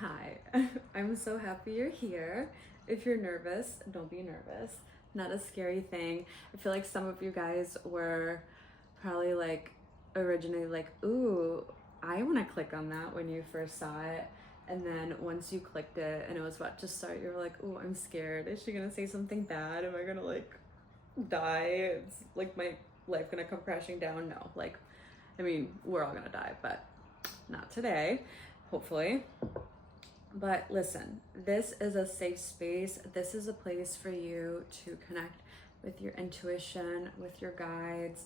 Hi, I'm so happy you're here. If you're nervous, don't be nervous. Not a scary thing. I feel like some of you guys were probably like originally like, ooh, I want to click on that when you first saw it. And then once you clicked it and it was about to start, you were like, ooh, I'm scared. Is she gonna say something bad? Am I gonna like die? It's like my life gonna come crashing down? No, like, I mean, we're all gonna die, but not today, hopefully. But listen, this is a safe space. This is a place for you to connect with your intuition, with your guides,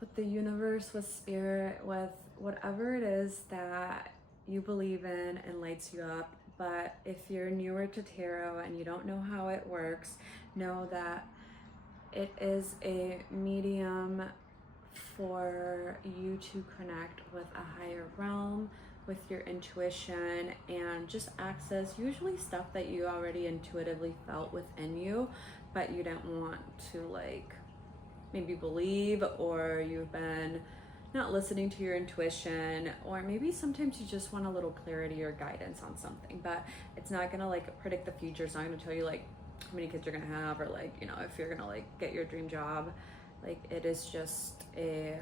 with the universe, with spirit, with whatever it is that you believe in and lights you up. But if you're newer to tarot and you don't know how it works, know that it is a medium for you to connect with a higher realm, with your intuition, and just access usually stuff that you already intuitively felt within you, but you didn't want to like maybe believe, or you've been not listening to your intuition, or maybe sometimes you just want a little clarity or guidance on something, but it's not gonna like predict the future. It's not gonna tell you like how many kids you're gonna have, or like, you know, if you're gonna like get your dream job. Like, it is just a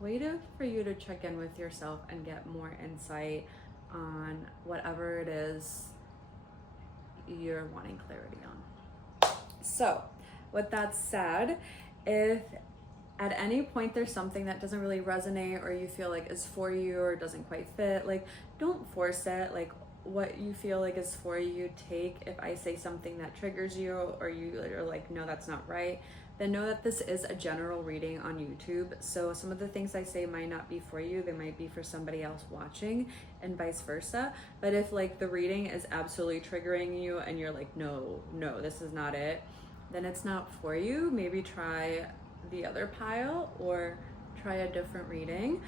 way for you to check in with yourself and get more insight on whatever it is you're wanting clarity on. So with that said, if at any point there's something that doesn't really resonate, or you feel like is for you or doesn't quite fit, like, don't force it. Like, what you feel like is for you, take. If I say something that triggers you, or you are like, no, that's not right, then know that this is a general reading on YouTube. So some of the things I say might not be for you, they might be for somebody else watching, and vice versa. But if like the reading is absolutely triggering you and you're like, no, this is not it, then it's not for you. Maybe try the other pile or try a different reading.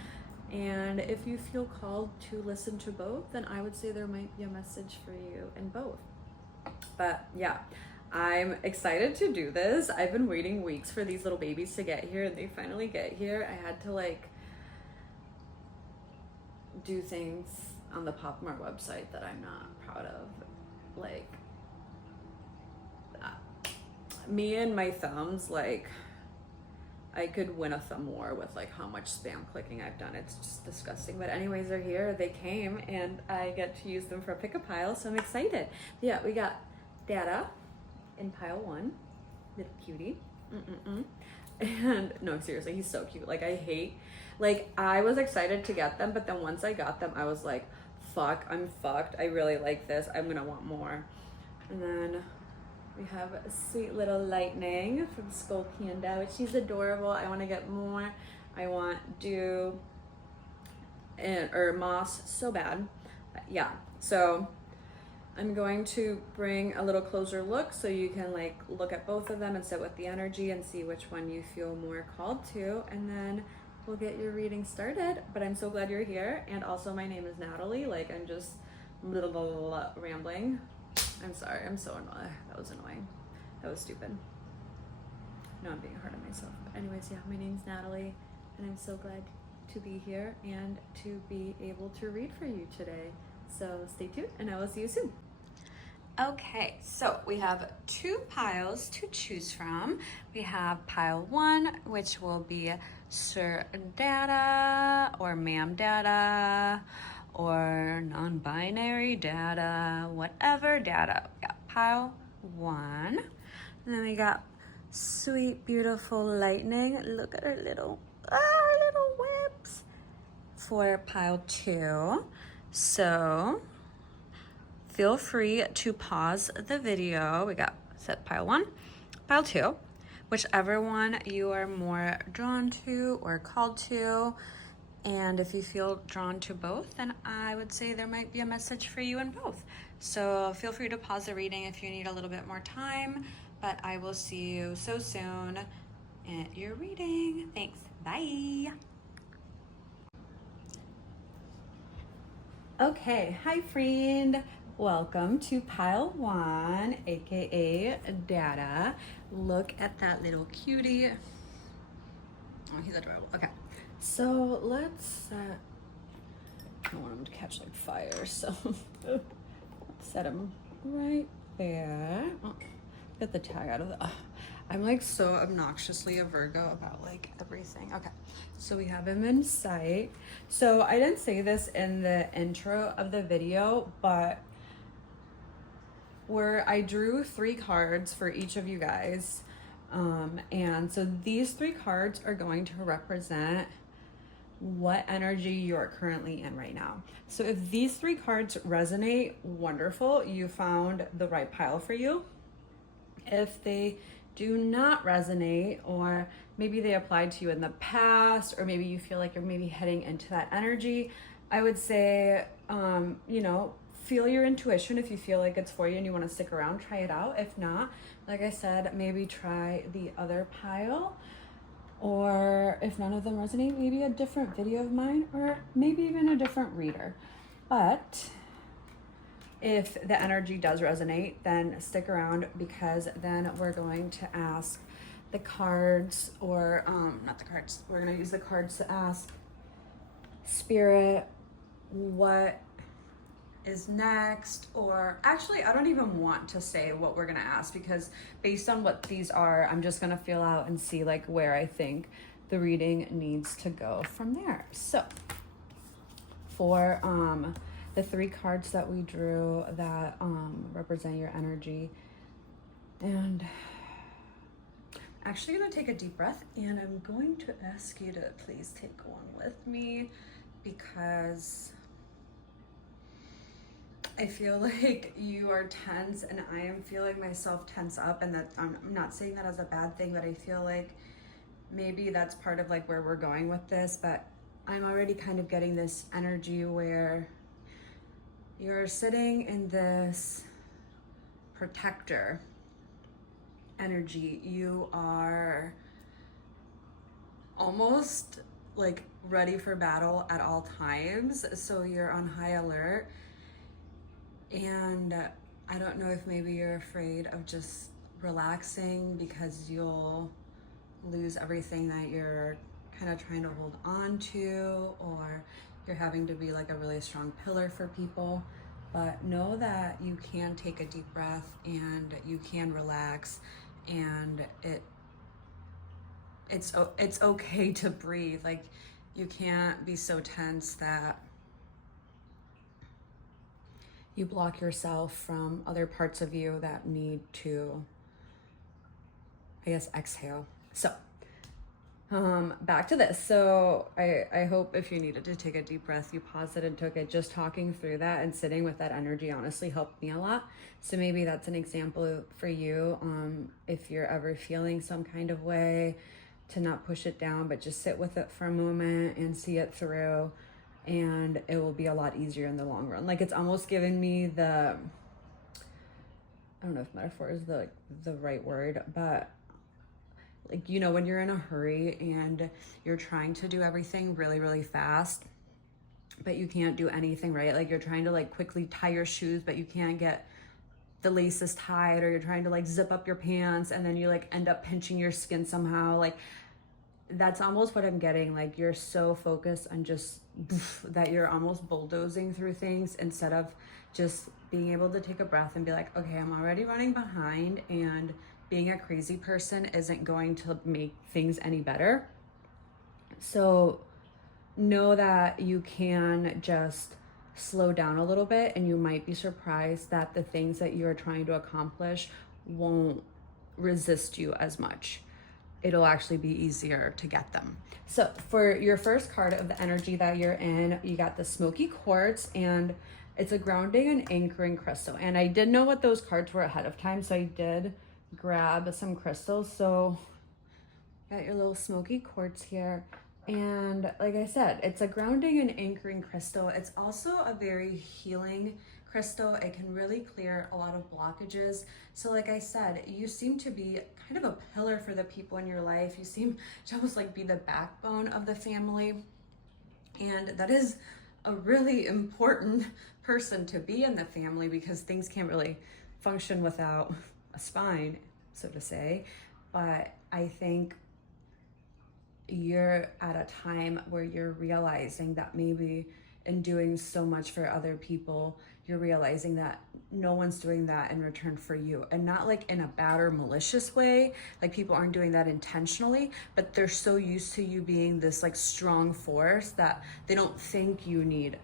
And if you feel called to listen to both, then I would say there might be a message for you in both. But yeah, I'm excited to do this. I've been waiting weeks for these little babies to get here, and they finally get here. I had to like do things on the Popmart website that I'm not proud of. Like, me and my thumbs, like, I could win a thumb war with like how much spam clicking I've done. It's just disgusting. But anyways, they're here, they came, and I get to use them for a pick a pile, so I'm excited. Yeah, we got Dada in pile 1, little cutie. And no, seriously, he's so cute. Like, I was excited to get them, but then once I got them, I was like, fuck, I'm fucked. I really like this. I'm gonna want more. And then we have a sweet little Lightning from Skullpanda, which she's adorable. I want to get more. I want Dew or Moss so bad. But yeah, so I'm going to bring a little closer look so you can like look at both of them and sit with the energy and see which one you feel more called to, and then we'll get your reading started. But I'm so glad you're here. And also, my name is Natalie. Like, I'm just rambling. I'm sorry, I'm so annoyed. That was annoying. That was stupid. No, I'm being hard on myself. But anyways, yeah, my name's Natalie, and I'm so glad to be here and to be able to read for you today. So stay tuned, and I will see you soon. Okay, so we have 2 piles to choose from. We have pile 1, which will be Sir Dada or Ma'am Dada, or non-binary Dada, whatever Dada. We got pile 1. And then we got sweet, beautiful Lightning. Look at her little whips. For pile 2. So feel free to pause the video. We got set pile 1, pile 2, whichever one you are more drawn to or called to. And if you feel drawn to both, then I would say there might be a message for you in both. So feel free to pause the reading if you need a little bit more time, but I will see you so soon at your reading. Thanks, bye. Okay, hi friend. Welcome to pile 1, aka Dada. Look at that little cutie. Oh, he's adorable. Okay. So let's, I don't want him to catch like fire, so Set them right there. Oh, get the tag out of the. I'm like so obnoxiously a Virgo about like everything. Okay, so we have him in sight. So I didn't say this in the intro of the video, but I drew 3 cards for each of you guys. And so these 3 cards are going to represent what energy you are currently in right now. So if these 3 cards resonate, wonderful, you found the right pile for you. If they do not resonate, or maybe they applied to you in the past, or maybe you feel like you're maybe heading into that energy, I would say, you know, feel your intuition. If you feel like it's for you and you want to stick around, try it out. If not, like I said, maybe try the other pile. Or if none of them resonate, maybe a different video of mine, or maybe even a different reader. But if the energy does resonate, then stick around, because then we're going to ask the cards, or not the cards, we're going to use the cards to ask Spirit what is next. Or actually, I don't even want to say what we're gonna ask, because based on what these are, I'm just gonna feel out and see like where I think the reading needs to go from there. So for the 3 cards that we drew that represent your energy, and actually gonna take a deep breath, and I'm going to ask you to please take one with me, because I feel like you are tense, and I am feeling myself tense up, and that I'm not saying that as a bad thing, but I feel like maybe that's part of like where we're going with this. But I'm already kind of getting this energy where you're sitting in this protector energy. You are almost like ready for battle at all times, so you're on high alert. And I don't know if maybe you're afraid of just relaxing, because you'll lose everything that you're kind of trying to hold on to, or you're having to be like a really strong pillar for people. But know that you can take a deep breath, and you can relax, and it's okay to breathe. Like, you can't be so tense that you block yourself from other parts of you that need to, I guess, exhale. So back to this. So I hope if you needed to take a deep breath, you paused it and took it. Just talking through that and sitting with that energy honestly helped me a lot. So maybe that's an example for you. If you're ever feeling some kind of way, to not push it down, but just sit with it for a moment and see it through. And it will be a lot easier in the long run. Like, it's almost giving me the, I don't know if metaphor is the right word, but like, you know, when you're in a hurry and you're trying to do everything really, really fast, but you can't do anything right. Like, you're trying to like quickly tie your shoes, but you can't get the laces tied, or you're trying to like zip up your pants, and then you like end up pinching your skin somehow. Like, that's almost what I'm getting. Like, you're so focused on just that you're almost bulldozing through things, instead of just being able to take a breath and be like, okay, I'm already running behind, and being a crazy person isn't going to make things any better. So know that you can just slow down a little bit, and you might be surprised that the things that you're trying to accomplish won't resist you as much. It'll actually be easier to get them. So for your first card of the energy that you're in, you got the smoky quartz, and it's a grounding and anchoring crystal. And I did know what those cards were ahead of time, so I did grab some crystals. So got your little smoky quartz here. And like I said, it's a grounding and anchoring crystal. It's also a very healing crystal. It can really clear a lot of blockages. So like I said, you seem to be kind of a pillar for the people in your life. You seem to almost like be the backbone of the family. And that is a really important person to be in the family, because things can't really function without a spine, so to say. But I think you're at a time where you're realizing that maybe and doing so much for other people, you're realizing that no one's doing that in return for you. And not like in a bad or malicious way, like people aren't doing that intentionally, but they're so used to you being this like strong force that they don't think you need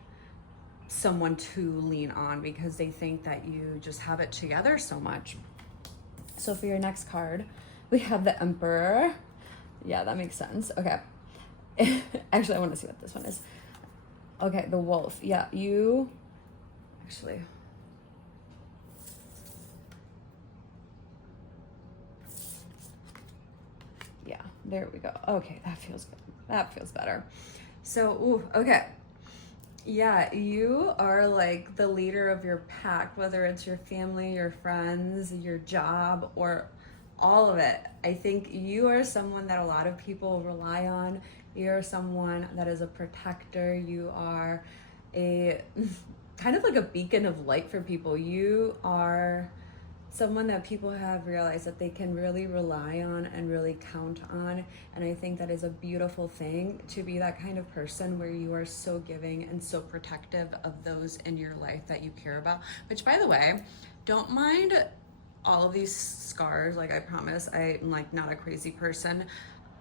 someone to lean on because they think that you just have it together so much. So for your next card, we have the Emperor. Yeah, that makes sense. Okay. Actually, I want to see what this one is. Okay, the Wolf. Yeah, you actually. Yeah, there we go. Okay, that feels good. That feels better. So, ooh, okay. Yeah, you are like the leader of your pack, whether it's your family, your friends, your job, or all of it. I think you are someone that a lot of people rely on. You're someone that is a protector. You are a kind of like a beacon of light for people. You are someone that people have realized that they can really rely on and really count on. And I think that is a beautiful thing, to be that kind of person where you are so giving and so protective of those in your life that you care about. Which, by the way, don't mind all of these scars. Like, I promise I'm like not a crazy person.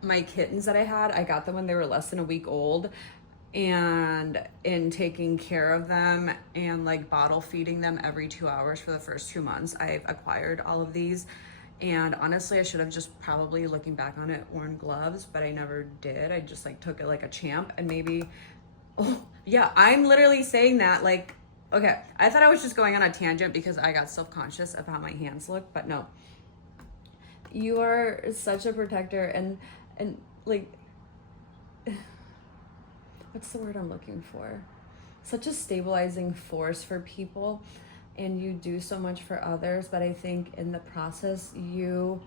My kittens that I got them when they were less than a week old, and in taking care of them and like bottle feeding them every 2 hours for the first 2 months, I've acquired all of these. And honestly, I should have just probably, looking back on it, worn gloves, but I never did. I just like took it like a champ. And maybe, oh yeah, I'm literally saying that like, okay, I thought I was just going on a tangent because I got self-conscious of how my hands look, but no. You are such a protector and like, what's the word I'm looking for? Such a stabilizing force for people, and you do so much for others, but I think in the process you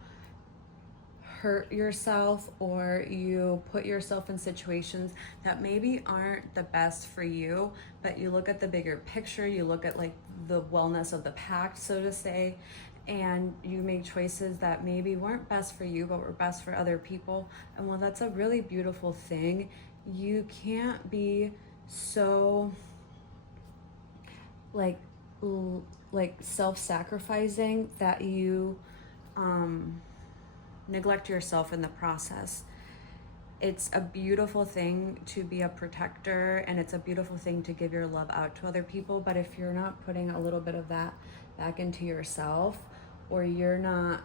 hurt yourself, or you put yourself in situations that maybe aren't the best for you, but you look at the bigger picture, you look at like the wellness of the pack, so to say, and you make choices that maybe weren't best for you but were best for other people. And while that's a really beautiful thing, you can't be so like self-sacrificing that you neglect yourself in the process. It's a beautiful thing to be a protector, and it's a beautiful thing to give your love out to other people, but if you're not putting a little bit of that back into yourself, or you're not,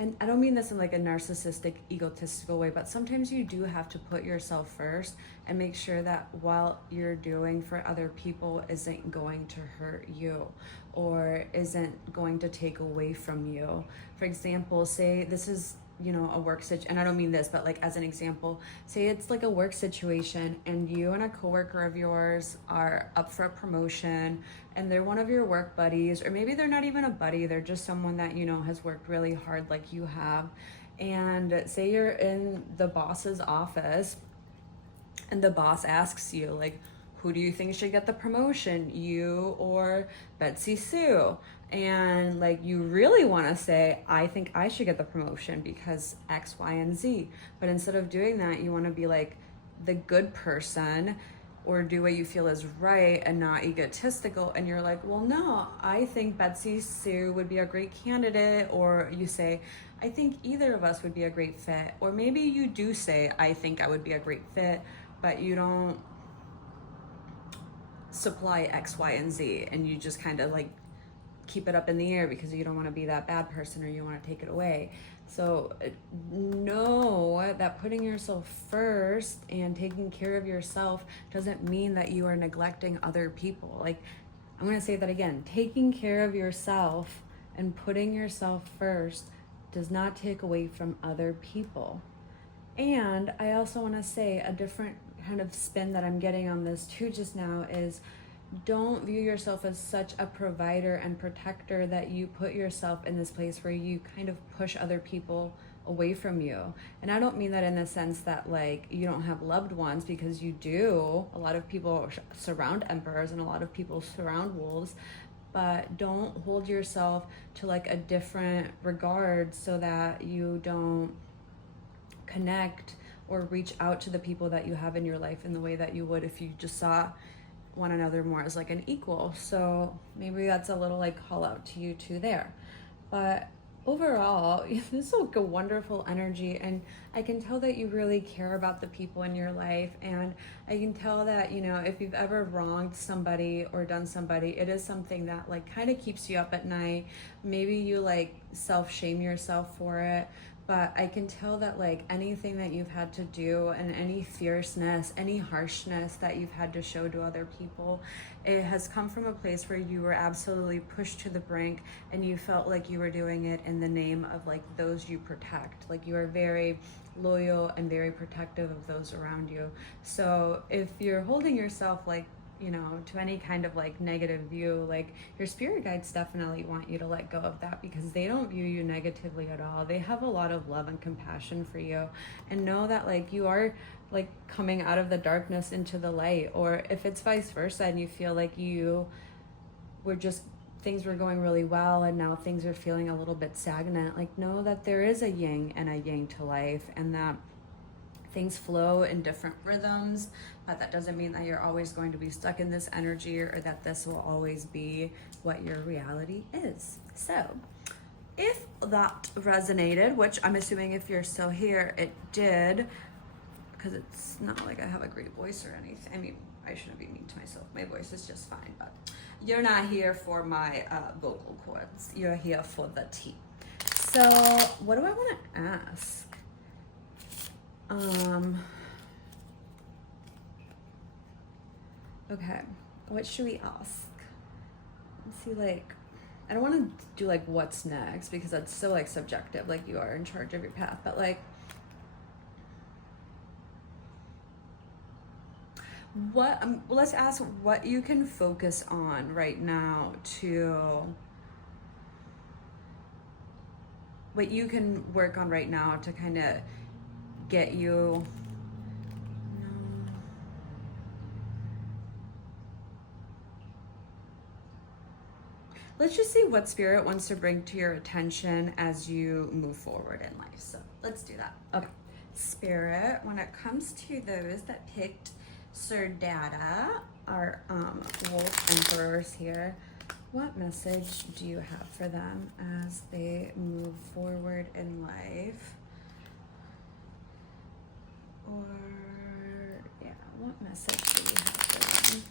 and I don't mean this in like a narcissistic, egotistical way, but sometimes you do have to put yourself first and make sure that what you're doing for other people isn't going to hurt you or isn't going to take away from you. For example, say this is, you know, a work situation, and I don't mean this, but like as an example, say it's like a work situation and you and a coworker of yours are up for a promotion and they're one of your work buddies, or maybe they're not even a buddy, they're just someone that, you know, has worked really hard like you have. And say you're in the boss's office and the boss asks you like, who do you think should get the promotion, you or Betsy Sue? And like, you really want to say, I think I should get the promotion because X, Y, and Z. But instead of doing that, you want to be like the good person or do what you feel is right and not egotistical. And you're like, well, no, I think Betsy Sue would be a great candidate. Or you say, I think either of us would be a great fit. Or maybe you do say, I think I would be a great fit, but you don't supply X, Y, and Z. And you just kind of like keep it up in the air because you don't want to be that bad person or you want to take it away. So know that putting yourself first and taking care of yourself doesn't mean that you are neglecting other people. Like, I'm going to say that again. Taking care of yourself and putting yourself first does not take away from other people. And I also want to say a different kind of spin that I'm getting on this too just now is, don't view yourself as such a provider and protector that you put yourself in this place where you kind of push other people away from you. And I don't mean that in the sense that like you don't have loved ones, because you do. A lot of people surround emperors and a lot of people surround wolves, but don't hold yourself to like a different regard so that you don't connect or reach out to the people that you have in your life in the way that you would if you just saw one another more as like an equal. So maybe that's a little like call out to you too there. But overall, this is like a wonderful energy, and I can tell that you really care about the people in your life, and I can tell that, you know, if you've ever wronged somebody or done somebody, it is something that like kind of keeps you up at night. Maybe you like self-shame yourself for it, but I can tell that like anything that you've had to do and any fierceness, any harshness that you've had to show to other people, it has come from a place where you were absolutely pushed to the brink and you felt like you were doing it in the name of like those you protect. Like you are very loyal and very protective of those around you. So if you're holding yourself like, you know, to any kind of like negative view, like your spirit guides definitely want you to let go of that, because they don't view you negatively at all. They have a lot of love and compassion for you, and know that like you are like coming out of the darkness into the light. Or if it's vice versa and you feel like you were just, things were going really well and now things are feeling a little bit stagnant, like know that there is a yin and a yang to life, and that things flow in different rhythms, but that doesn't mean that you're always going to be stuck in this energy, or that this will always be what your reality is. So if that resonated, which I'm assuming if you're still here, it did, because it's not like I have a great voice or anything. I mean, I shouldn't be mean to myself. My voice is just fine, but you're not here for my vocal cords. You're here for the tea. So what do I want to ask? Okay, what should we ask? Let's see, like, I don't want to do like what's next, because that's so like subjective, like you are in charge of your path, but like, what, let's ask what you can focus on right now what you can work on right now to kind of get you, let's just see what spirit wants to bring to your attention as you move forward in life. So let's do that. Okay, spirit, when it comes to those that picked Sir Dada, our wolf emperors here, what message do you have for them as they move forward in life? Or, yeah, what message do we have for them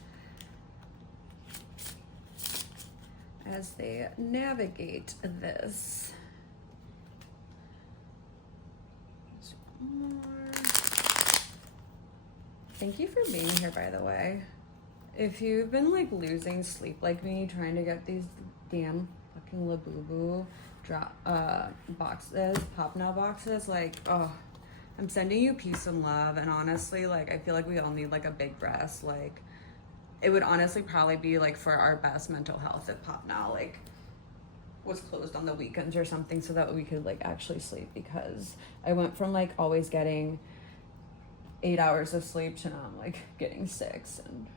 as they navigate this? More. Thank you for being here, by the way. If you've been like losing sleep like me, trying to get these damn fucking Labubu boxes, Pop Now boxes, like, oh, I'm sending you peace and love. And honestly, like, I feel like we all need like a big rest. Like, it would honestly probably be like for our best mental health if Pop Now like was closed on the weekends or something, so that we could like actually sleep, because I went from like always getting 8 hours of sleep to now I'm like getting 6, and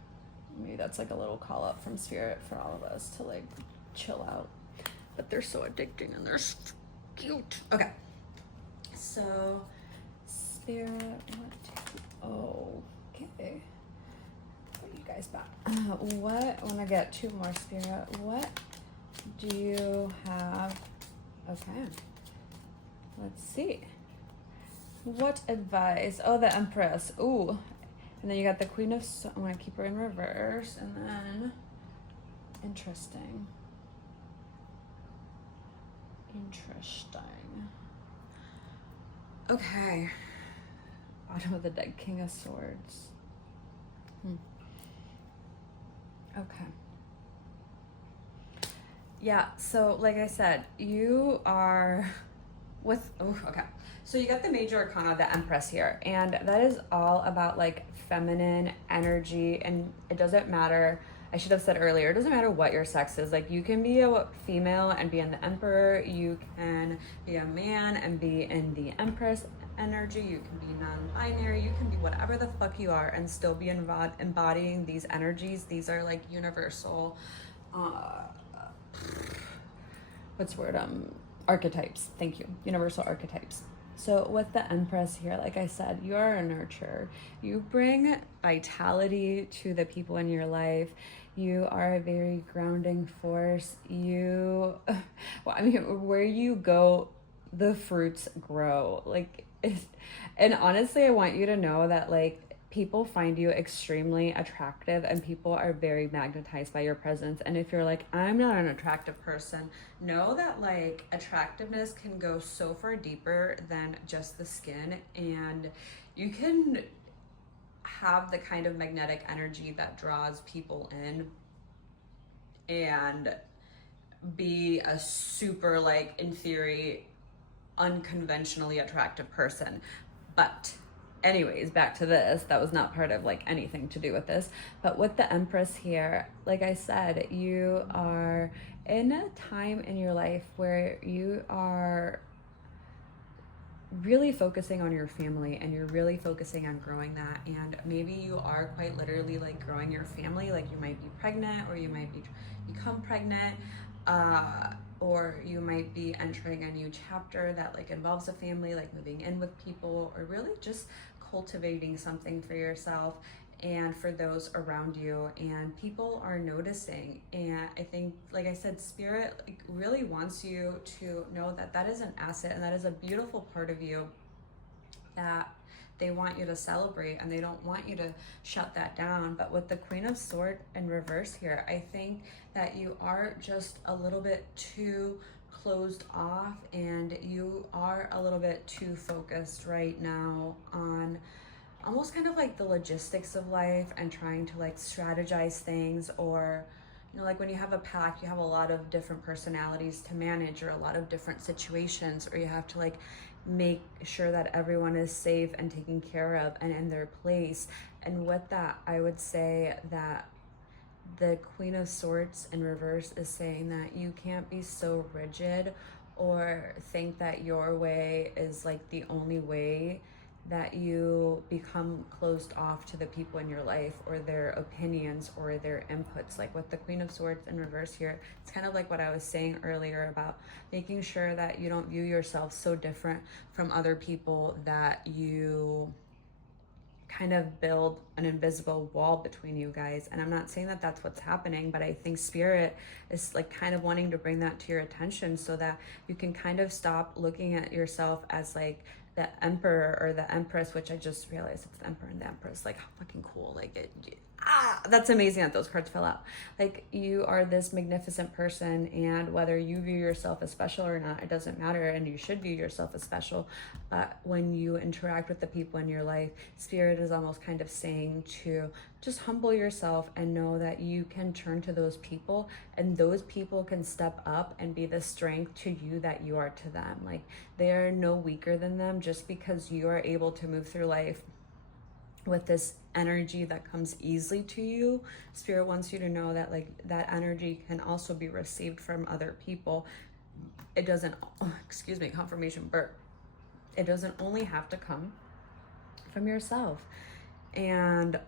maybe that's like a little call up from spirit for all of us to like chill out. But they're so addicting and they're so cute. Okay, so spirit, okay, put you guys back. What, I want to get 2 more, spirit. What do you have? Okay, let's see. What advice? Oh, the Empress. Ooh. And then you got the Queen of I'm going to keep her in reverse. And then, interesting. Okay. Bottom of the deck, King of Swords. Okay. Yeah, so like I said, you are okay. So you got the major arcana, the Empress here, and that is all about like feminine energy, and it doesn't matter, I should have said earlier, it doesn't matter what your sex is. Like, you can be a female and be in the Emperor, you can be a man and be in the Empress energy, you can be non-binary, you can be whatever the fuck you are and still be embodying these energies. These are like universal, what's the word, archetypes. Thank you. Universal archetypes. So with the Empress here, like I said, you are a nurturer. You bring vitality to the people in your life. You are a very grounding force. You, well, I mean, where you go, the fruits grow. And honestly, I want you to know that like people find you extremely attractive and people are very magnetized by your presence. And if you're like, I'm not an attractive person, know that like attractiveness can go so far deeper than just the skin, and you can have the kind of magnetic energy that draws people in and be a super, like, in theory, unconventionally attractive person. But anyways, back to this. That was not part of like anything to do with this. But with the Empress here, like I said, you are in a time in your life where you are really focusing on your family and you're really focusing on growing that. And maybe you are quite literally like growing your family. Like you might be pregnant, or you might become pregnant, or you might be entering a new chapter that like involves a family, like moving in with people, or really just cultivating something for yourself and for those around you. And people are noticing, and I think, like I said, spirit like really wants you to know that that is an asset and that is a beautiful part of you that they want you to celebrate, and they don't want you to shut that down. But with the Queen of Swords in reverse here, I think that you are just a little bit too closed off, and you are a little bit too focused right now on almost kind of like the logistics of life and trying to like strategize things. Or like when you have a pack, you have a lot of different personalities to manage, or a lot of different situations, or you have to like make sure that everyone is safe and taken care of and in their place. And with that, I would say that the Queen of Swords in reverse is saying that you can't be so rigid or think that your way is like the only way, that you become closed off to the people in your life or their opinions or their inputs. Like with the Queen of Swords in reverse here, it's kind of like what I was saying earlier about making sure that you don't view yourself so different from other people that you kind of build an invisible wall between you guys. And I'm not saying that that's what's happening, but I think spirit is like kind of wanting to bring that to your attention so that you can kind of stop looking at yourself as like the emperor or the empress, which I just realized it's the emperor and the empress. Like, how fucking cool. Like that's amazing that those cards fell out. Like, you are this magnificent person, and whether you view yourself as special or not, it doesn't matter, and you should view yourself as special. But when you interact with the people in your life, spirit is almost kind of saying to just humble yourself and know that you can turn to those people, and those people can step up and be the strength to you that you are to them. Like, they are no weaker than them just because you are able to move through life with this energy that comes easily to you. Spirit wants you to know that like that energy can also be received from other people. It doesn't, confirmation burp. It doesn't only have to come from yourself. And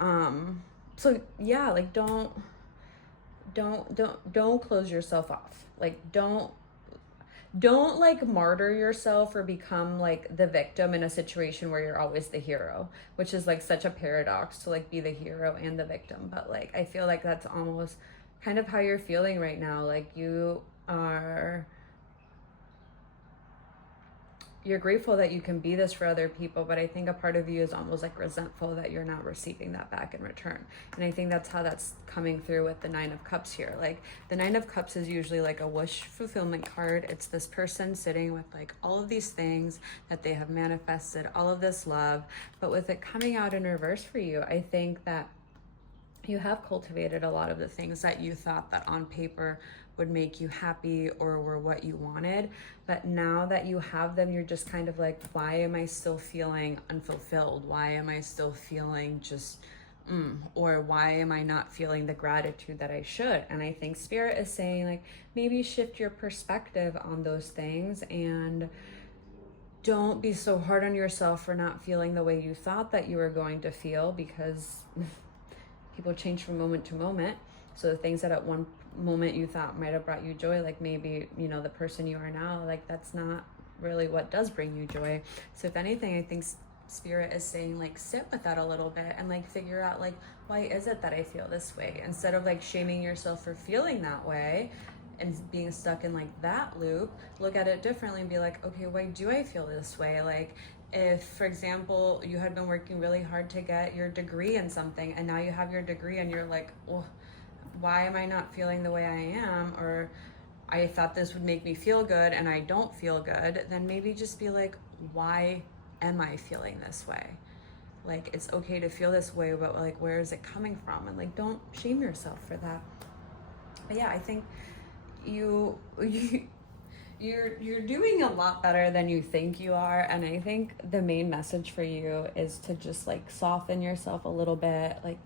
so yeah, like don't close yourself off. Like don't like martyr yourself or become like the victim in a situation where you're always the hero, which is like such a paradox to like be the hero and the victim. But like I feel like that's almost kind of how you're feeling right now. Like you're grateful that you can be this for other people, but I think a part of you is almost like resentful that you're not receiving that back in return. And I think that's how that's coming through with the Nine of Cups here. Like the Nine of Cups is usually like a wish fulfillment card. It's this person sitting with like all of these things that they have manifested, all of this love, but with it coming out in reverse for you, I think that you have cultivated a lot of the things that you thought that on paper would make you happy or were what you wanted. But now that you have them, you're just kind of like, why am I still feeling unfulfilled? Why am I still feeling just, or why am I not feeling the gratitude that I should? And I think spirit is saying like, maybe shift your perspective on those things and don't be so hard on yourself for not feeling the way you thought that you were going to feel, because people change from moment to moment. So the things that at one moment you thought might have brought you joy, like maybe, the person you are now, like that's not really what does bring you joy. So if anything, I think Spirit is saying, like, sit with that a little bit and like figure out, like, why is it that I feel this way, instead of like shaming yourself for feeling that way and being stuck in like that loop. Look at it differently and be like, okay, why do I feel this way? Like, if, for example, you had been working really hard to get your degree in something, and now you have your degree and you're like, well, why am I not feeling the way I am? Or I thought this would make me feel good and I don't feel good. Then maybe just be like, why am I feeling this way? Like, it's okay to feel this way, but like, where is it coming from? And like, don't shame yourself for that. But yeah, I think you're doing a lot better than you think you are. And I think the main message for you is to just like soften yourself a little bit, like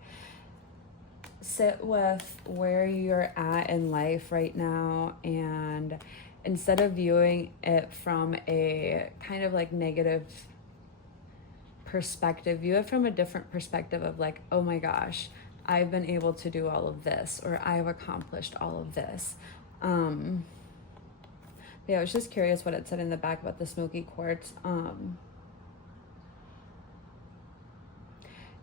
sit with where you're at in life right now, and instead of viewing it from a kind of like negative perspective, view it from a different perspective of like, oh my gosh, I've been able to do all of this, or I've accomplished all of this. Yeah, I was just curious what it said in the back about the smoky quartz.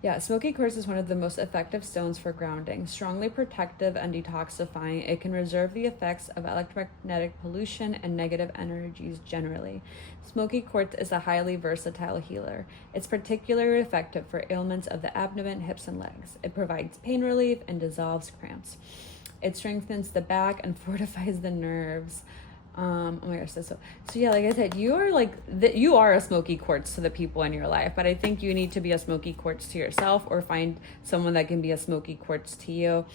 Yeah, smoky quartz is one of the most effective stones for grounding. Strongly protective and detoxifying, it can reserve the effects of electromagnetic pollution and negative energies generally. Smoky quartz is a highly versatile healer. It's particularly effective for ailments of the abdomen, hips, and legs. It provides pain relief and dissolves cramps. It strengthens the back and fortifies the nerves. Oh my gosh, that's so yeah, like I said, you are like you are a smoky quartz to the people in your life, but I think you need to be a smoky quartz to yourself, or find someone that can be a smoky quartz to you.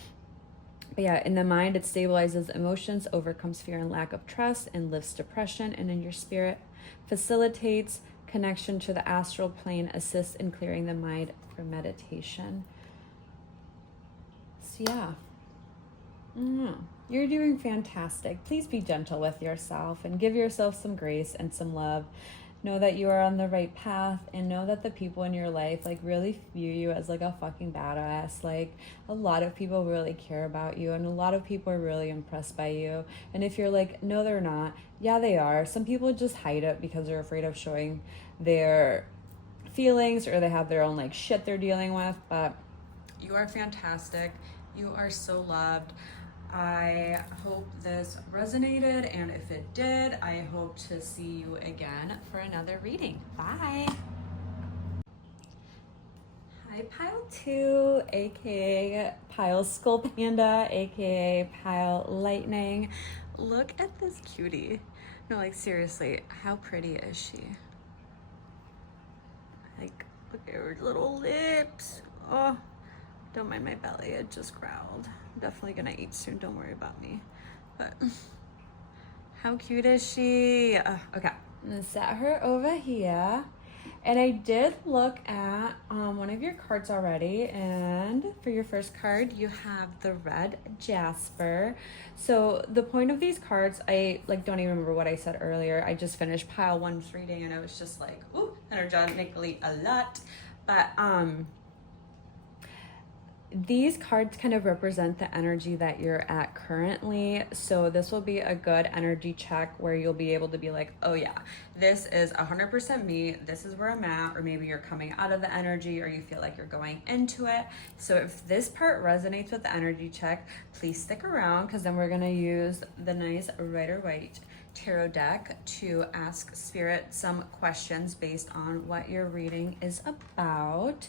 But yeah, in the mind, it stabilizes emotions, overcomes fear and lack of trust, and lifts depression. And in your spirit, facilitates connection to the astral plane, assists in clearing the mind for meditation. So yeah. You're doing fantastic. Please be gentle with yourself and give yourself some grace and some love. Know that you are on the right path, and know that the people in your life like really view you as like a fucking badass. Like, a lot of people really care about you, and a lot of people are really impressed by you. And if you're like, no, they're not, yeah, they are. Some people just hide it because they're afraid of showing their feelings, or they have their own like shit they're dealing with. But you are fantastic. You are so loved. I hope this resonated, and if it did, I hope to see you again for another reading. Bye. Hi, Pile 2, aka Pile Skullpanda, aka Pile Lightning. Look at this cutie. No, like, seriously, how pretty is she? Like, look at her little lips. Oh, don't mind my belly, it just growled. I'm definitely gonna eat soon, don't worry about me. But how cute is she? Okay, I'm gonna set her over here. And I did look at one of your cards already, and for your first card, you have the red jasper. So the point of these cards, I like don't even remember what I said earlier. I just finished Pile 1's reading, and I was just like, ooh, energetically a lot. But these cards kind of represent the energy that you're at currently. So this will be a good energy check where you'll be able to be like, oh yeah, this is 100% me. This is where I'm at. Or maybe you're coming out of the energy, or you feel like you're going into it. So if this part resonates with the energy check, please stick around, because then we're going to use the nice Rider-Waite tarot deck to ask Spirit some questions based on what your reading is about.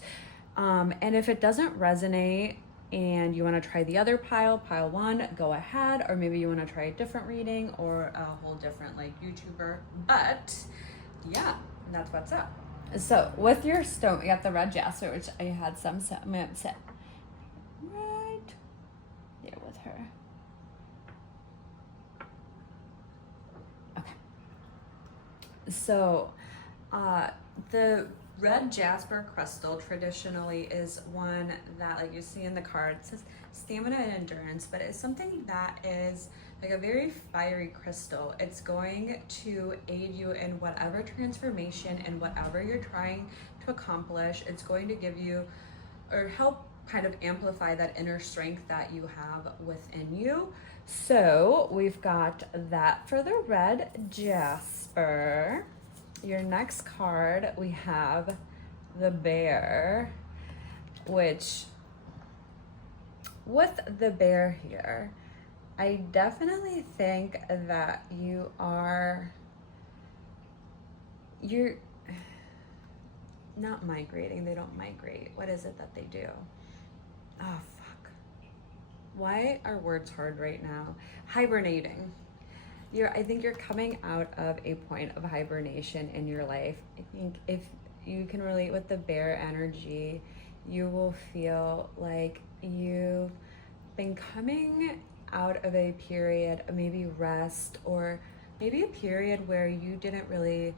And if it doesn't resonate and you want to try the other pile 1, go ahead. Or maybe you want to try a different reading or a whole different like YouTuber. But yeah, that's what's up. So with your stone, we got the red jasper, which I had some set. I'm going to set right there with her. Okay. So the red jasper crystal traditionally is one that, like you see in the card, it says stamina and endurance, but it's something that is like a very fiery crystal. It's going to aid you in whatever transformation and whatever you're trying to accomplish. It's going to give you or help kind of amplify that inner strength that you have within you. So we've got that for the red jasper. for your next card, we have the Bear, which with the Bear here, I definitely think that you're not migrating. They don't migrate. What is it that they do? Oh, fuck. Why are words hard right now? Hibernating. I think you're coming out of a point of hibernation in your life. I think if you can relate with the Bear energy, you will feel like you've been coming out of a period of maybe rest, or maybe a period where you didn't really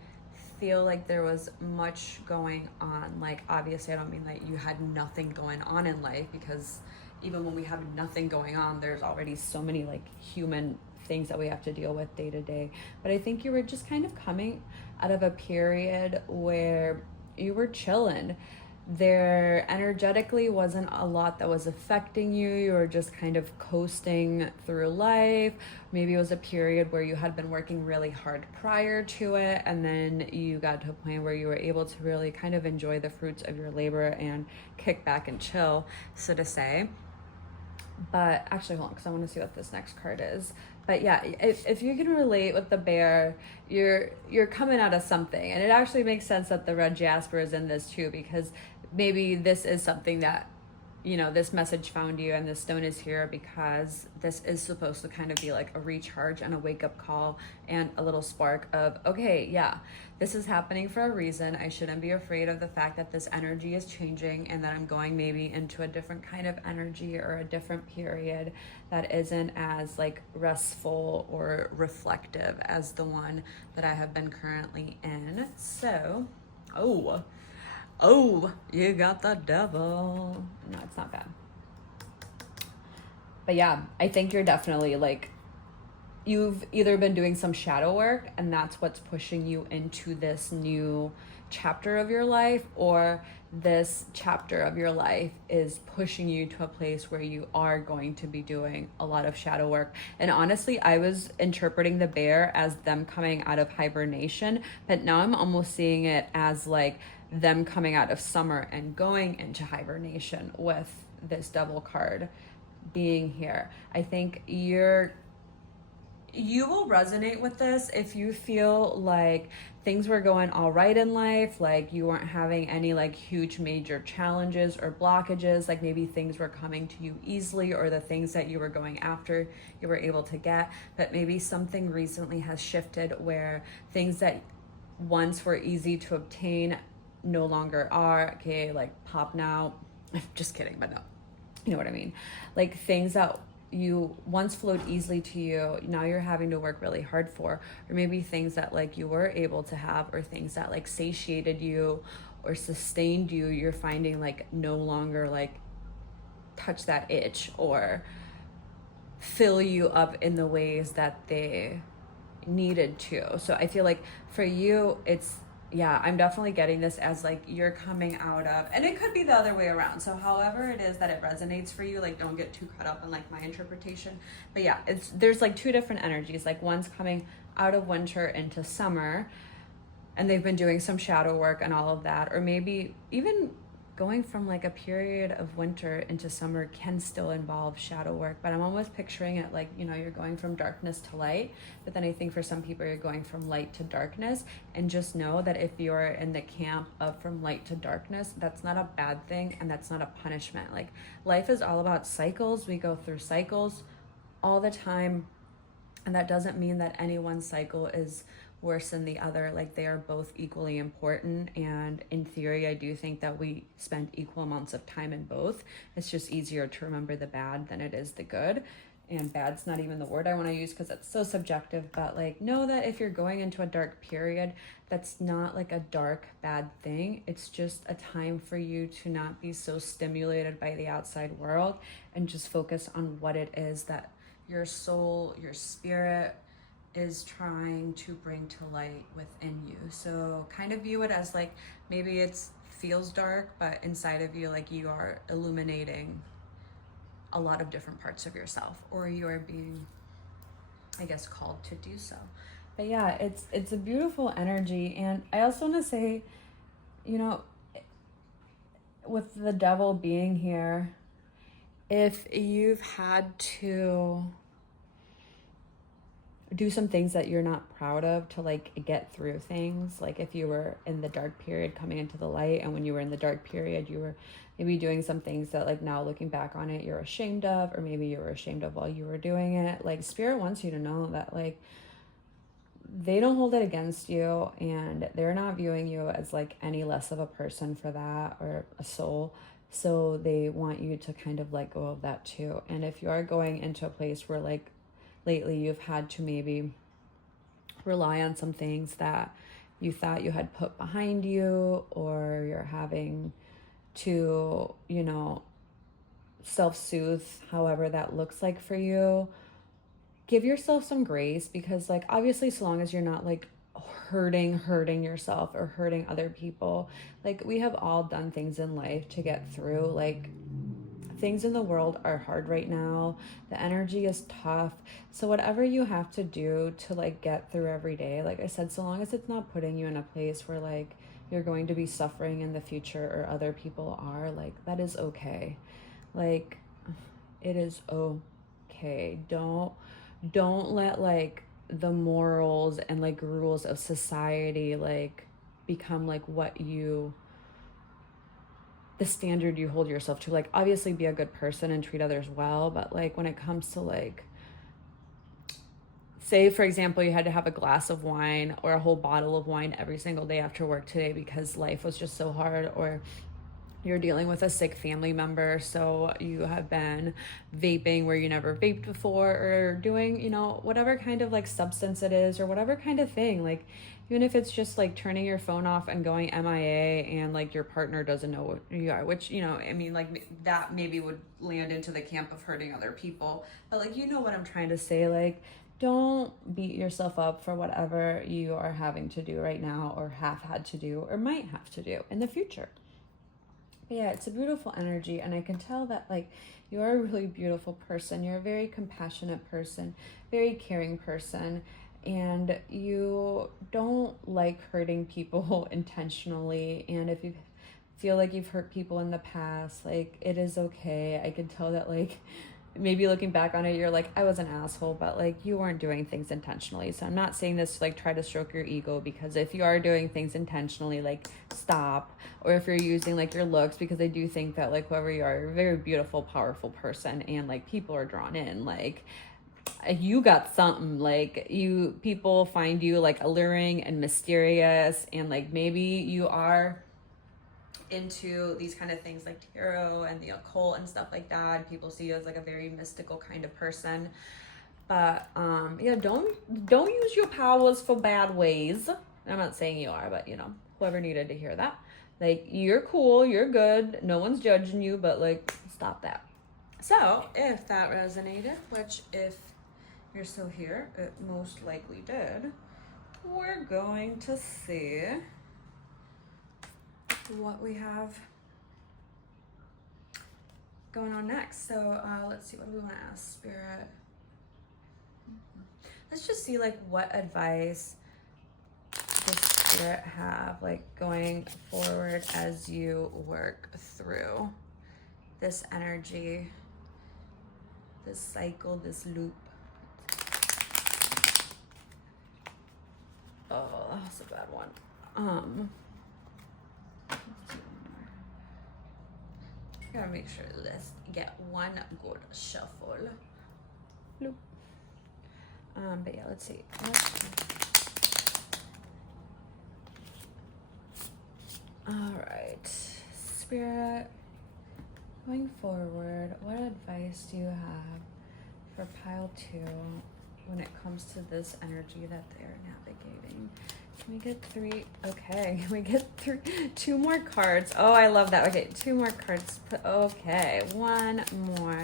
feel like there was much going on. Like, obviously I don't mean that you had nothing going on in life, because even when we have nothing going on, there's already so many like human things that we have to deal with day to day. But I think you were just kind of coming out of a period where you were chilling. There energetically wasn't a lot that was affecting you. You were just kind of coasting through life. Maybe it was a period where you had been working really hard prior to it, and then you got to a point where you were able to really kind of enjoy the fruits of your labor and kick back and chill, so to say. But actually, hold on, because I want to see what this next card is. But yeah, if you can relate with the Bear, you're coming out of something. And it actually makes sense that the red jasper is in this too, because maybe this is something that, you know, this message found you, and this stone is here because this is supposed to kind of be like a recharge and a wake-up call and a little spark of, okay, yeah, this is happening for a reason. I shouldn't be afraid of the fact that this energy is changing, and that I'm going maybe into a different kind of energy or a different period that isn't as like restful or reflective as the one that I have been currently in. So, oh, you got the devil. No, it's not bad. But yeah, I think you're definitely like, you've either been doing some shadow work, and that's what's pushing you into this new chapter of your life, or this chapter of your life is pushing you to a place where you are going to be doing a lot of shadow work. And honestly, I was interpreting the Bear as them coming out of hibernation, but now I'm almost seeing it as like them coming out of summer and going into hibernation with this double card being here. I think you will resonate with this if you feel like things were going all right in life, like you weren't having any like huge major challenges or blockages, like maybe things were coming to you easily, or the things that you were going after you were able to get. But maybe something recently has shifted where things that once were easy to obtain no longer are. Okay, like pop now. I'm just kidding, but no, you know what I mean. Like things that you once flowed easily to you, now you're having to work really hard for. Or maybe things that like you were able to have, or things that like satiated you or sustained you, you're finding like no longer like touch that itch or fill you up in the ways that they needed to. So I feel like for you, it's, yeah, I'm definitely getting this as like you're coming out of, and it could be the other way around. So however it is that it resonates for you, like don't get too caught up in like my interpretation. But yeah, there's like two different energies. Like one's coming out of winter into summer, and they've been doing some shadow work and all of that. Or maybe even going from like a period of winter into summer can still involve shadow work, but I'm almost picturing it like, you know, you're going from darkness to light. But then I think for some people you're going from light to darkness, and just know that if you're in the camp of from light to darkness, that's not a bad thing, and that's not a punishment. Like life is all about cycles. We go through cycles all the time, and that doesn't mean that any one cycle is worse than the other. Like they are both equally important, and in theory I do think that we spend equal amounts of time in both. It's just easier to remember the bad than it is the good, and bad's not even the word I want to use because it's so subjective. But like, know that if you're going into a dark period, that's not like a dark bad thing. It's just a time for you to not be so stimulated by the outside world, and just focus on what it is that your soul, your spirit is trying to bring to light within you. So kind of view it as like, maybe it's feels dark, but inside of you, like you are illuminating a lot of different parts of yourself, or you are being, I guess, called to do so. But yeah, it's a beautiful energy. And I also want to say, you know, with the devil being here, if you've had to do some things that you're not proud of to like get through things, like if you were in the dark period coming into the light, and when you were in the dark period you were maybe doing some things that like now looking back on it you're ashamed of, or maybe you were ashamed of while you were doing it, like spirit wants you to know that like they don't hold it against you, and they're not viewing you as like any less of a person for that, or a soul. So they want you to kind of let go of that too. And if you are going into a place where like lately you've had to maybe rely on some things that you thought you had put behind you, or you're having to, you know, self-soothe, however that looks like for you, give yourself some grace, because like obviously so long as you're not like hurting yourself or hurting other people, like we have all done things in life to get through. Like things in the world are hard right now, the energy is tough, so whatever you have to do to like get through every day, like I said, so long as it's not putting you in a place where like you're going to be suffering in the future or other people are, like that is okay. Like it is okay. Don't let like the morals and like rules of society like become like what you, the standard you hold yourself to. Like obviously be a good person and treat others well, but like when it comes to like, say for example you had to have a glass of wine or a whole bottle of wine every single day after work today because life was just so hard, or you're dealing with a sick family member, so you have been vaping where you never vaped before, or doing, you know, whatever kind of like substance it is, or whatever kind of thing, like even if it's just like turning your phone off and going MIA and like your partner doesn't know what you are, which, you know, I mean like that maybe would land into the camp of hurting other people, but like you know what I'm trying to say, like don't beat yourself up for whatever you are having to do right now, or have had to do, or might have to do in the future. Yeah, it's a beautiful energy, and I can tell that like you're a really beautiful person. You're a very compassionate person, very caring person, and you don't like hurting people intentionally. And if you feel like you've hurt people in the past, like it is okay. I can tell that like maybe looking back on it you're like, I was an asshole, but like you weren't doing things intentionally. So I'm not saying this to like try to stroke your ego, because if you are doing things intentionally, like stop. Or if you're using like your looks, because I do think that like whoever you are, you're a very beautiful, powerful person, and like people are drawn in, like you got something, like you, people find you like alluring and mysterious, and like maybe you are into these kind of things like tarot and the occult and stuff like that, and people see you as like a very mystical kind of person. But yeah, don't use your powers for bad ways. I'm not saying you are, but you know, whoever needed to hear that, like you're cool, you're good, no one's judging you, but like stop that. So if that resonated, which if you're still here it most likely did, we're going to see what we have going on next. So let's see, what do we want to ask Spirit? Let's just see like what advice does Spirit have like going forward as you work through this energy, this cycle, this loop. Oh, that was a bad one. Gotta make sure, let's get one good shuffle. Loop. But yeah, let's see. All right, Spirit, going forward, what advice do you have for pile 2 when it comes to this energy that they're navigating? Can we get 3? Okay, can we get 2 more cards? Oh, I love that. Okay, 2 more cards. Okay, 1 more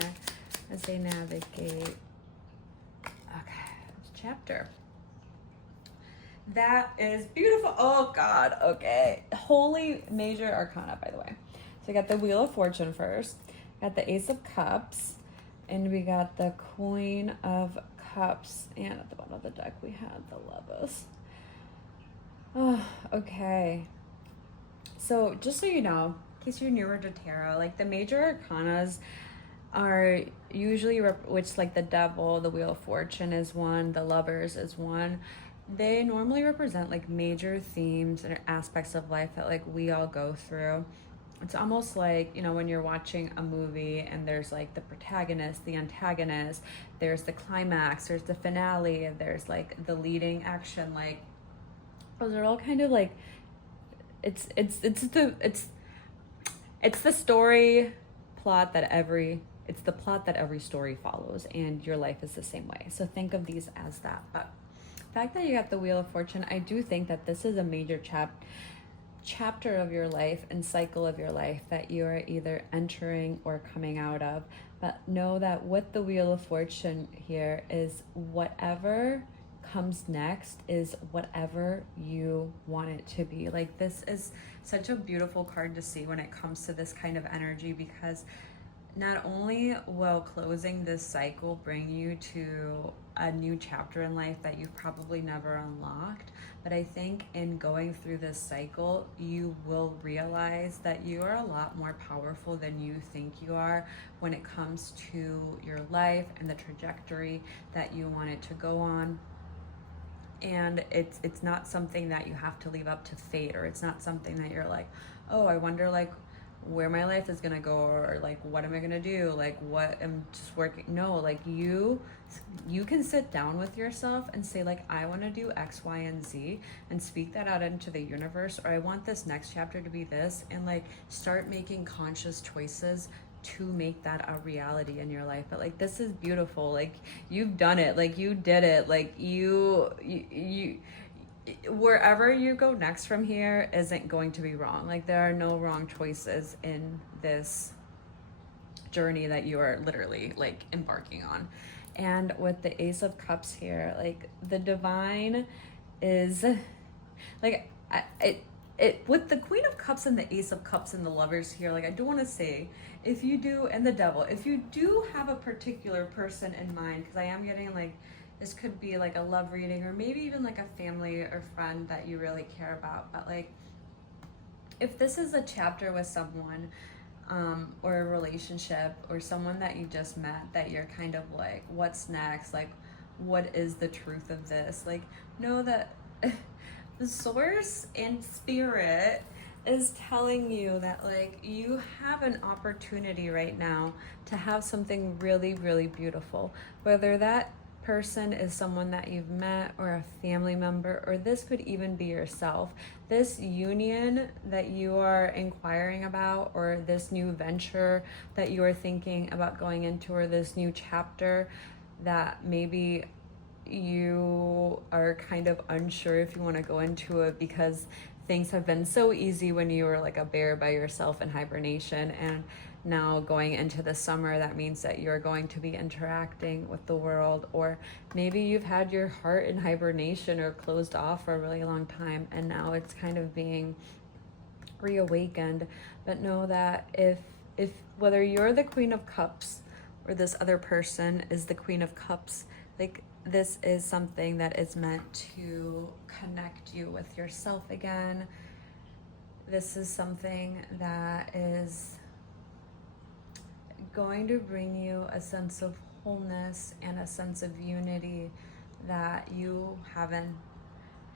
as they navigate. Okay, chapter. That is beautiful. Oh God. Okay, holy major arcana, by the way. So we got the Wheel of Fortune first, got the Ace of Cups, and we got the Queen of Cups, and at the bottom of the deck we had the Lovers. Oh, okay. So just so you know, in case you're newer to tarot, like the major arcanas are usually, which like the Devil, the Wheel of Fortune is one, the Lovers is one. They normally represent like major themes and aspects of life that like we all go through. It's almost like, you know, when you're watching a movie and there's like the protagonist, the antagonist, there's the climax, there's the finale, there's like the leading action, like those are all kind of like it's the story plot that every it's the plot that every story follows, and your life is the same way. So think of these as that. But the fact that you got the Wheel of Fortune, I do think that this is a major chapter of your life and cycle of your life that you are either entering or coming out of. But know that with the Wheel of Fortune here is whatever comes next is whatever you want it to be. Like, this is such a beautiful card to see when it comes to this kind of energy, because not only will closing this cycle bring you to a new chapter in life that you've probably never unlocked, but I think in going through this cycle, you will realize that you are a lot more powerful than you think you are when it comes to your life and the trajectory that you want it to go on. And it's not something that you have to leave up to fate, or it's not something that you're like, oh, I wonder like where my life is gonna go, or like what am I gonna do, like what am just working. No, like you can sit down with yourself and say like, I want to do X, Y, and Z, and speak that out into the universe, or I want this next chapter to be this, and like start making conscious choices to make that a reality in your life. But like, this is beautiful. Like, you've done it, like you did it, like you wherever you go next from here isn't going to be wrong. Like, there are no wrong choices in this journey that you are literally like embarking on. And with the Ace of Cups here, like the divine is like it with the Queen of Cups and the Ace of Cups and the Lovers here, like I do want to say, if you do, and the Devil, if you do have a particular person in mind, because I am getting like, this could be like a love reading, or maybe even like a family or friend that you really care about. But like, if this is a chapter with someone, or a relationship, or someone that you just met that you're kind of like, what's next? Like, what is the truth of this? Like, know that the source and spirit is telling you that like you have an opportunity right now to have something really, really beautiful. Whether that person is someone that you've met, or a family member, or this could even be yourself. This union that you are inquiring about, or this new venture that you are thinking about going into, or this new chapter that maybe you are kind of unsure if you want to go into it, because things have been so easy when you were like a bear by yourself in hibernation, and now going into the summer, that means that you're going to be interacting with the world. Or maybe you've had your heart in hibernation or closed off for a really long time, and now it's kind of being reawakened. But know that if whether you're the Queen of Cups or this other person is the Queen of Cups, like, this is something that is meant to connect you with yourself again. This is something that is going to bring you a sense of wholeness and a sense of unity that you haven't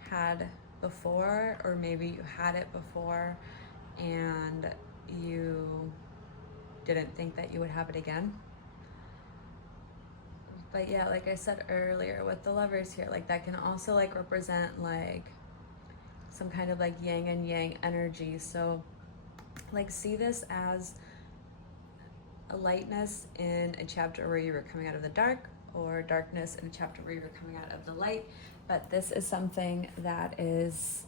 had before, or maybe you had it before and you didn't think that you would have it again. But yeah, like I said earlier, with the Lovers here, like that can also like represent like some kind of like yin and yang energy. So like, see this as a lightness in a chapter where you were coming out of the dark, or darkness in a chapter where you were coming out of the light. But this is something that is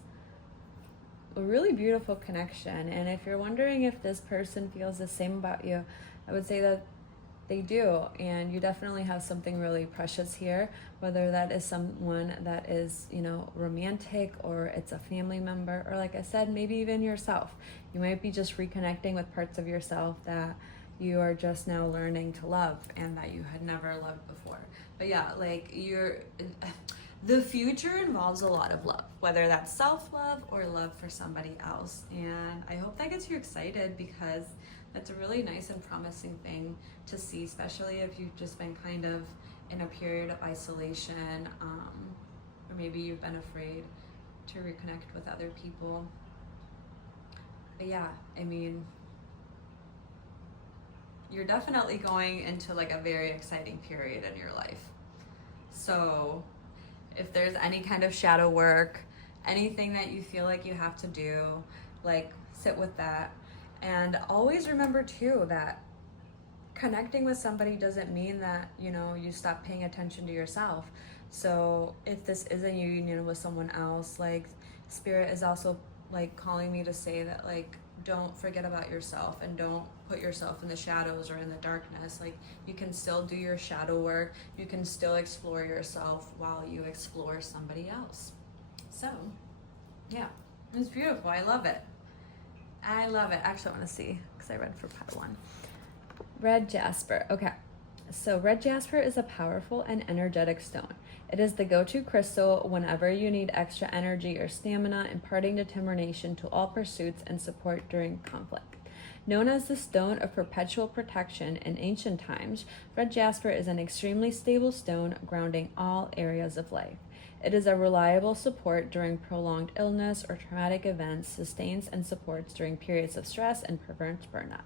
a really beautiful connection. And if you're wondering if this person feels the same about you, I would say that they do. And you definitely have something really precious here, whether that is someone that is, you know, romantic, or it's a family member, or like I said, maybe even yourself. You might be just reconnecting with parts of yourself that you are just now learning to love, and that you had never loved before. But yeah, like the future involves a lot of love, whether that's self-love or love for somebody else. And I hope that gets you excited, because that's a really nice and promising thing to see, especially if you've just been kind of in a period of isolation, or maybe you've been afraid to reconnect with other people. But yeah, I mean, you're definitely going into like a very exciting period in your life. So if there's any kind of shadow work, anything that you feel like you have to do, like sit with that. And always remember too that connecting with somebody doesn't mean that, you know, you stop paying attention to yourself. So if this is a union with someone else, like Spirit is also like calling me to say that, like, don't forget about yourself and don't put yourself in the shadows or in the darkness. Like, you can still do your shadow work. You can still explore yourself while you explore somebody else. So yeah, it's beautiful. I love it. I love it. Actually, I want to see, because I read for pile 1. Red jasper. Okay. So red jasper is a powerful and energetic stone. It is the go-to crystal whenever you need extra energy or stamina, imparting determination to all pursuits and support during conflict. Known as the stone of perpetual protection in ancient times, red jasper is an extremely stable stone grounding all areas of life. It is a reliable support during prolonged illness or traumatic events, sustains and supports during periods of stress, and prevents burnout.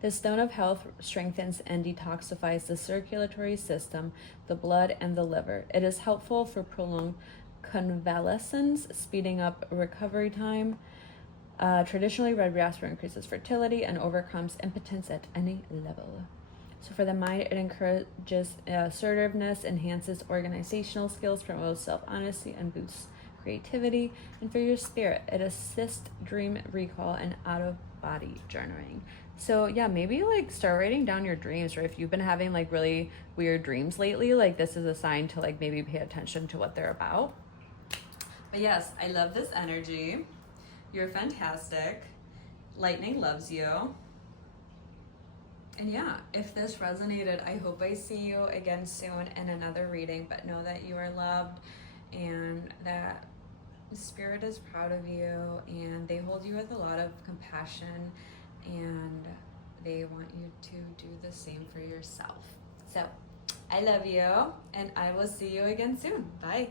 The stone of health strengthens and detoxifies the circulatory system, the blood, and the liver. It is helpful for prolonged convalescence, speeding up recovery time. Traditionally, red jasper increases fertility and overcomes impotence at any level. So for the mind, it encourages assertiveness, enhances organizational skills, promotes self-honesty, and boosts creativity. And for your spirit, it assists dream recall and out-of-body journaling. So yeah, maybe like start writing down your dreams, or if you've been having like really weird dreams lately, like this is a sign to like maybe pay attention to what they're about. But yes, I love this energy. You're fantastic. Lightning loves you. And yeah, if this resonated, I hope I see you again soon in another reading, but know that you are loved and that Spirit is proud of you, and they hold you with a lot of compassion, and they want you to do the same for yourself. So I love you, and I will see you again soon. Bye.